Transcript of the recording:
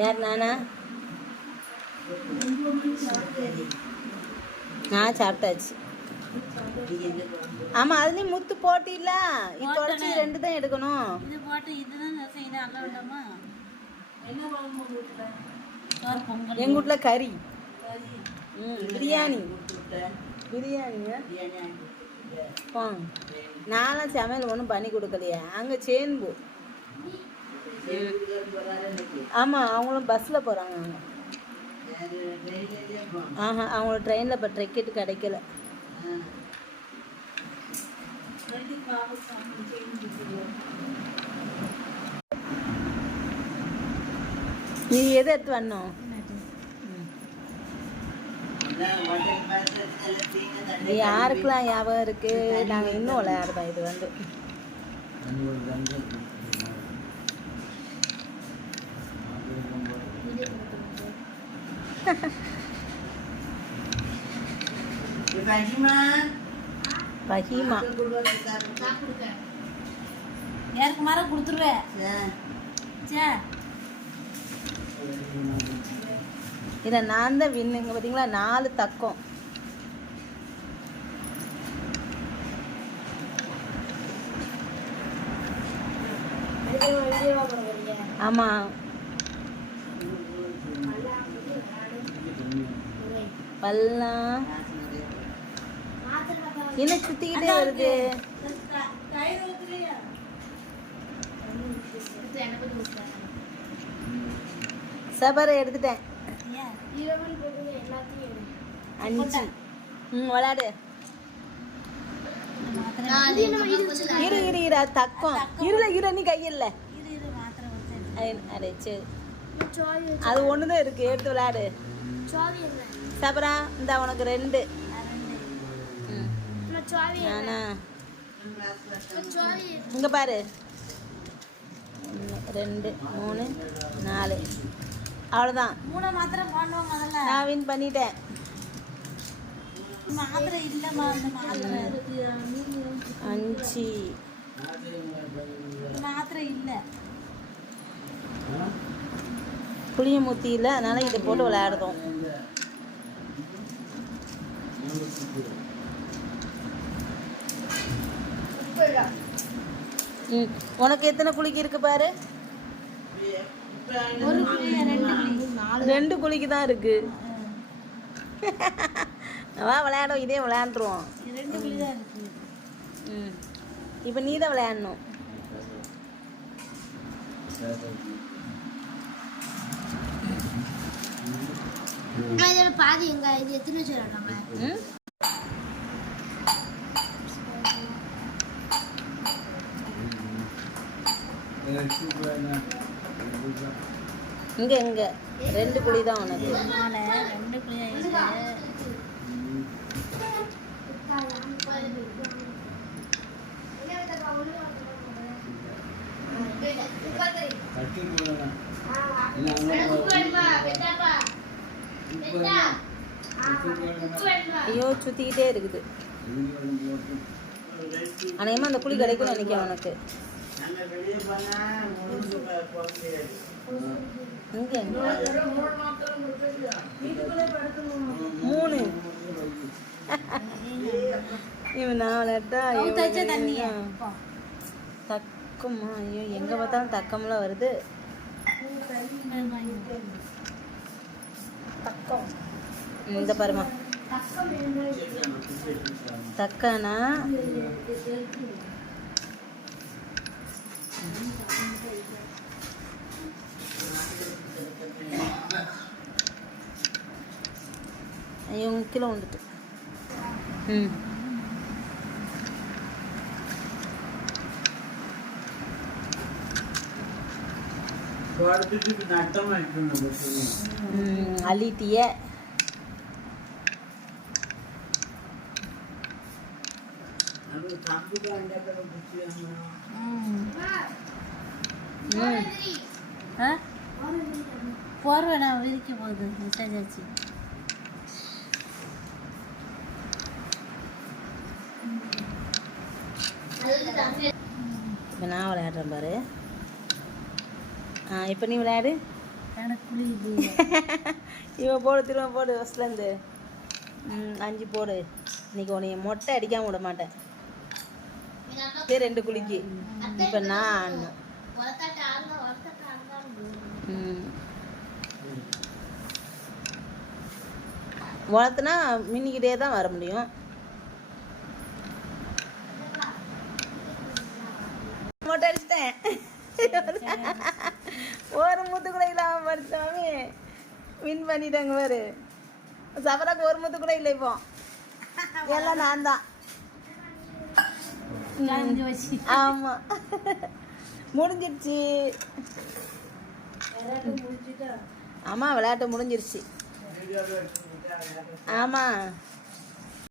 யார் நானா? நான் சாப்பிட்டாச்சு. ஆமா, அதுலயும் முத்து போட்டில இப்போ தொடச்சி 2 தான் எடுக்கணும். இது போட்டு இதுதான் செய்யணும். அல்ல வேண்டாமா? எங்க வீட்ல கறி பிரியாணி நான்லாம் சமையல் ஒன்றும் பண்ணி கொடுக்கலையே. அங்கே சேன்பு. ஆமாம், அவங்களும் பஸ்ஸில் போகிறாங்க. ஆஹா, அவங்களோட ட்ரெயினில் இப்போ டிக்கெட் கிடைக்கல. நீ எதை எடுத்து வரணும்? யாருக்கெல்லாம் ஞாபகம் இருக்கு? நாங்கள் இன்னும் விளையாடுறோம். இது வந்து பஹிமா யாருக்கு மரம் கொடுத்துருவேன். இல்லை, நான் தான் வின்னுங்க. பார்த்தீங்களா, 4 தக்கம். ஆமாம், பல்லாம் என்ன சுத்திக்கிட்டே வருது. சபரை எடுத்துட்டேன். 5. விளையாடு. இரு தக்கம். இரு நீ கையில்ல. சரி, அது ஒண்ணுதான் இருக்கு. எடுத்து விளையாடு. சபரா, இந்த உனக்கு 2. நானா இங்க பாரு. 1 2 3 4. அவ்வளோதான். நான் வின் பண்ணிட்டேன். மாத்திரை இல்லைம்மா, அந்த மாத்திரை 5 மாத்திரை இல்லை. புளிய முத்தி இல்லை, அதனால இதை போட்டு விளையாடுறோம். உனக்கு எத்தனை குளிக்கு இருக்கு பாரு. 2 குளிக்கு தான் இருக்கு. வா விளையாடும். இதே விளையாண்டுருவோம். இப்போ நீ தான் விளையாடணும். பாதி எங்க இது எத்தனை சொல்றாங்க? இங்க 2 குழி தான் உனக்கு. 2 குழி ஐயோ, சுத்திக்கிட்டே இருக்குது. அநேகமா அந்த குழி கிடைக்கும் நினைக்கிறேன் உனக்கு. இங்க 3. இவன் நான் விளையாட்டா தக்கமா. ஐயோ, எங்க பார்த்தாலும் தக்கம்லாம் வருது. தக்கம் இந்த பாருமா. தக்கானா ஐயோ, கிலோ வந்துட்டு. அள்ளிட்டிய. போர்வை நான் விரிக்க போகுது. மெசேஜ் ஆச்சு. இப்போ நான் விளையாடுறேன் பாரு. இப்போ நீ விளையாடு. எனக்கு குளிக்குது. இவன் போடு, திரும்ப போடு ஃபஸ்ட்லேருந்து. 5 போடு. இன்னைக்கு உன்னைய மொட்டை அடிக்காமல் விட மாட்டேன். 2 குளிக்கு. இப்போ நான் வளர்த்துனா மின்னிக்கிட்டே தான் வர முடியும். மொட்டை அடிச்சிட்டேன். ஒரு முத்து கூட இல்லாமல் படிச்சாமே வின் பண்ணிட்டாங்க பாரு. சபராக்கு ஒரு முத்து கூட இல்லை. இப்போ எல்லாம் நான் தான். ஆமா, முடிஞ்சிருச்சு. ஆமா, விளையாட்டு முடிஞ்சிருச்சு. ஆமா.